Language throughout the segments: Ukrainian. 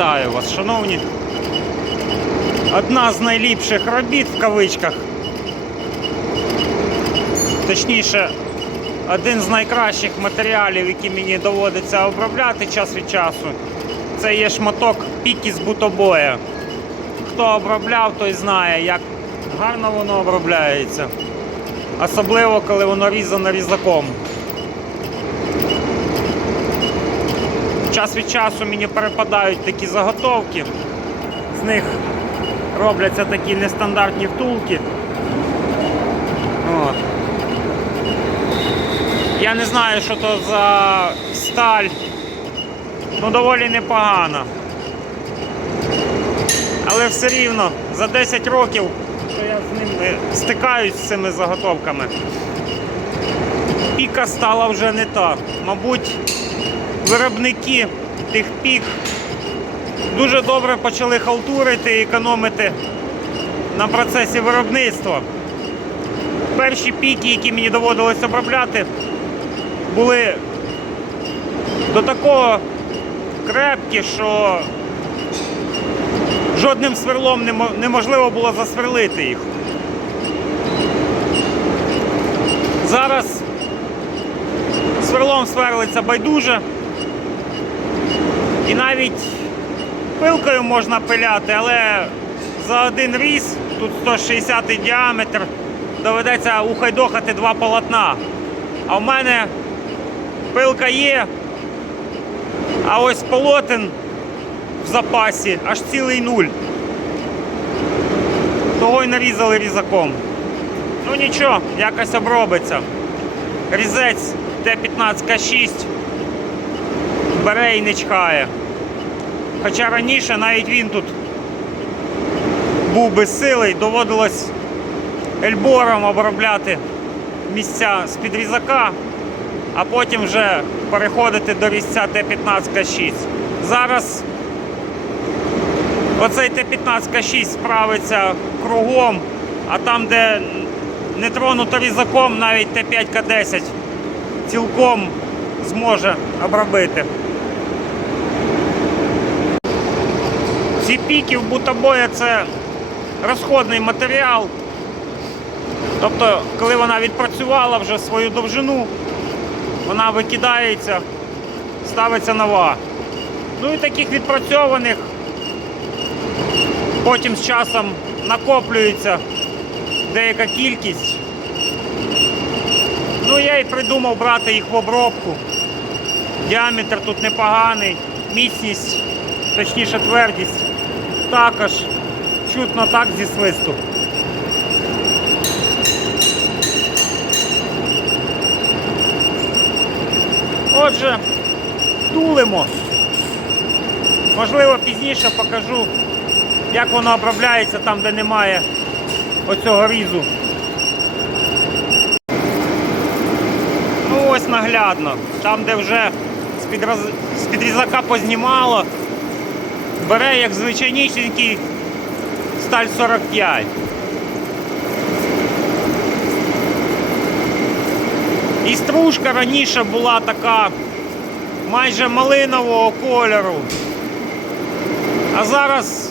Вітаю вас, шановні. Одна з найліпших робіт в кавичках. Точніше, один з найкращих матеріалів, які мені доводиться обробляти час від часу. Це є шматок піки з бутобоя. Хто обробляв, той знає, як гарно воно обробляється. Особливо, коли воно різано різаком. Час від часу мені перепадають такі заготовки. З них робляться такі нестандартні втулки. От. Я не знаю, що то за сталь. Ну доволі непогана. Але все рівно за 10 років, що я з ними стикаюсь з цими заготовками, піка стала вже не та. Мабуть, виробники тих пік дуже добре почали халтурити і економити на процесі виробництва. Перші піки, які мені доводилось обробляти, були до такого крепкі, що жодним сверлом неможливо було засверлити їх. Зараз сверлом сверлиться байдуже. І навіть пилкою можна пиляти, але за один різ, тут 160 діаметр, доведеться ухайдохати два полотна. А в мене пилка є, а ось полотен в запасі аж цілий нуль. Того й нарізали різаком. Ну нічого, якось обробиться. Різець Т-15К6 бере і не чхає. Хоча раніше навіть він тут був безсилий, доводилось ельбором обробляти місця з-під різака, а потім вже переходити до різця Т-15К6. Зараз оцей Т-15К6 справиться кругом, а там, де не тронуто різаком, навіть Т-5К10 цілком зможе обробити. Ці піки в бутобоя це розходний матеріал. Тобто, коли вона відпрацювала вже свою довжину, вона викидається, ставиться нова. Ну і таких відпрацьованих потім з часом накоплюється деяка кількість. Ну я і придумав брати їх в обробку. Діаметр тут непоганий, міцність, точніше твердість. Також чутно так зі свисту. Отже, тулимо. Можливо, пізніше покажу, як воно обробляється там, де немає оцього різу. Ну ось наглядно. Там, де вже з-під роз- з-під різака познімало, бере як звичайнісінький сталь 45. І стружка раніше була така майже малинового кольору. А зараз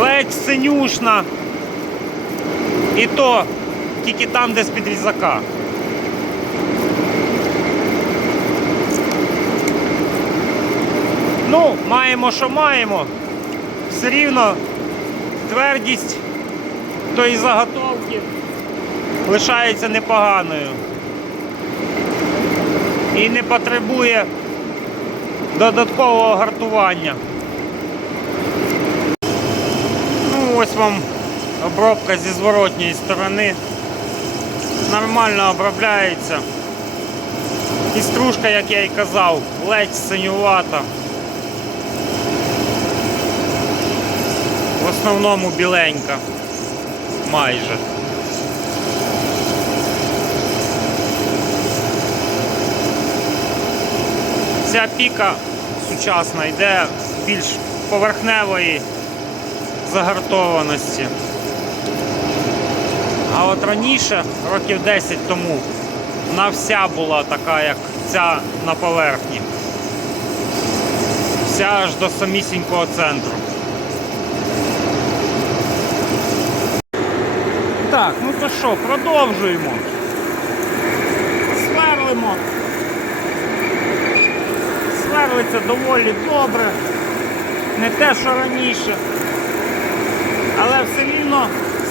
ледь синюшна. І то тільки там, де з-під різака. Ну, маємо, що маємо. Все рівно твердість тої заготовки лишається непоганою. І не потребує додаткового гартування. Ну, ось вам обробка зі зворотньої сторони. Нормально обробляється. І стружка, як я і казав, ледь синювата. Основному біленька. Майже. Ця піка сучасна йде більш поверхневої загартованості. А от раніше, років 10 тому, вона вся була така, як ця на поверхні. Вся аж до самісінького центру. Так, ну то що, продовжуємо. Сверлимо. Сверлиться доволі добре. Не те, що раніше. Але все рівно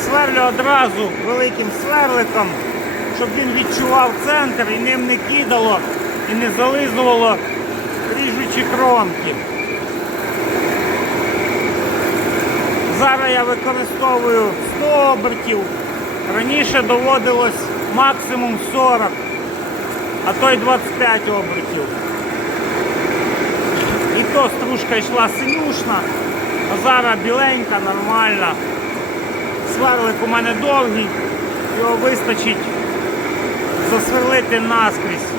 сверлю одразу великим сверликом, щоб він відчував центр і ним не кидало і не зализувало ріжучі кромки. Зараз я використовую 100 обертів. Раніше доводилось максимум 40, а то й 25 обертів. І то стружка йшла синюшна, а зараз біленька, нормальна. Сверлик у мене довгий, його вистачить засверлити наскрізь.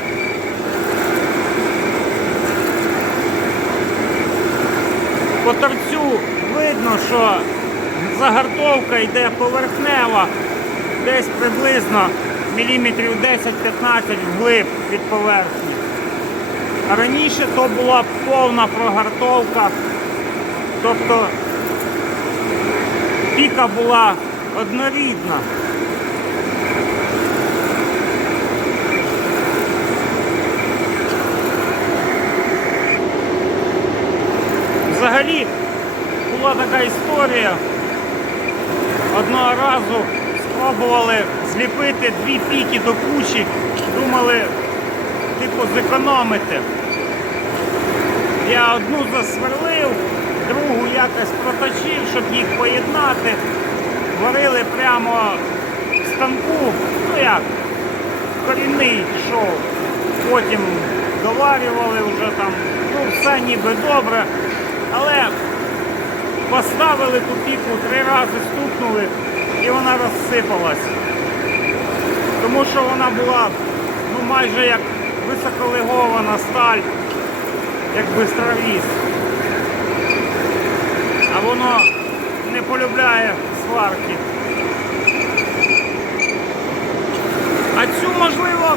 По торцю видно, що загартовка йде поверхнева, десь приблизно міліметрів 10-15 вглиб від поверхні. Раніше то була повна прогартовка, тобто піка була однорідна. Взагалі була така історія. Одного разу спробували зліпити дві піки до кучі, думали, типу, зекономити. Я одну засверлив, другу якось проточив, щоб їх поєднати. Варили прямо в станку, ну як, корінний йшов. Потім доварювали вже там, ну все ніби добре. Але поставили ту піку, три рази стукнули і вона розсипалась. Тому що вона була ну, майже як високолегована сталь, як бистровіз. А воно не полюбляє сварки. А цю, можливо,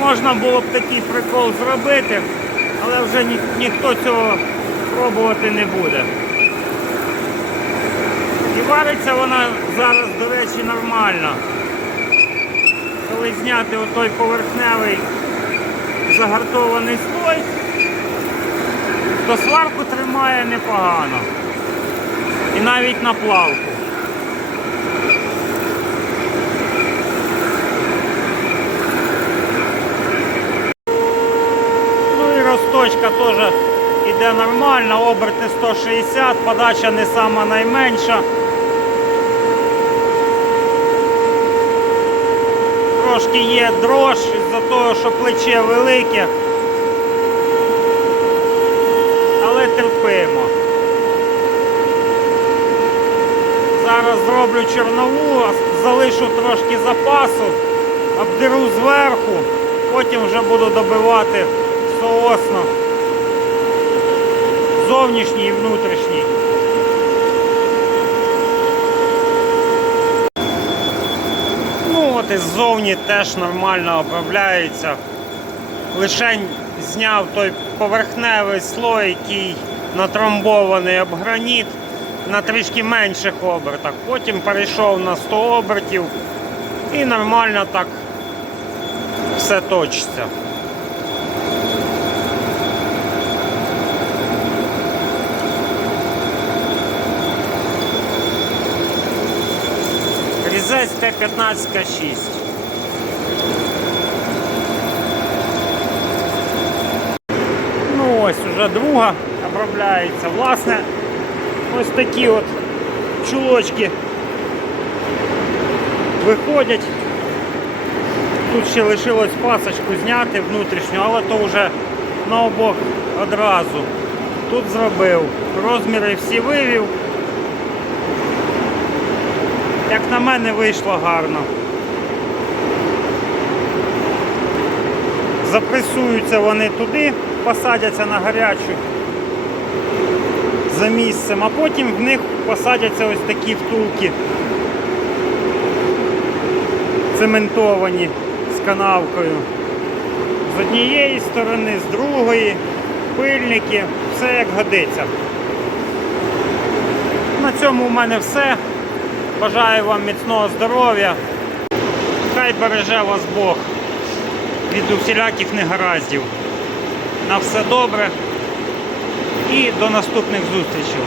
можна було б такий прикол зробити, але вже ні, ніхто цього пробувати не буде. І вариться вона зараз, до речі, нормально. Коли зняти отой поверхневий загартований слой, то сварку тримає непогано. І навіть на плавку. Ну і росточка теж іде нормально, оберти 160, подача не сама найменша. Трошки є дрож із-за того, що плече велике. Але терпимо. Зараз зроблю чорнову, залишу трошки запасу, обдеру зверху, потім вже буду добивати соосно. Зовнішній і внутрішній. І ззовні теж нормально обробляється. Лишень зняв той поверхневий слой, який натрамбований об граніт на трішки менших обертах. Потім перейшов на 100 обертів і нормально так все точиться. Різець Т-15 К6. Ну ось уже друга обробляється. Власне, ось такі от чулочки виходять. Тут ще лишилось пасочку зняти внутрішню, але то вже на обох одразу. Тут зробив. Розміри всі вивів. Як на мене вийшло гарно. Запресуються вони туди, посадяться на гарячу за місцем, а потім в них посадяться ось такі втулки цементовані з канавкою. З однієї сторони, з другої, пильники, Все як годиться. На цьому у мене все. Бажаю вам міцного здоров'я. Хай береже вас Бог від усіляких негараздів. На все добре і до наступних зустрічей.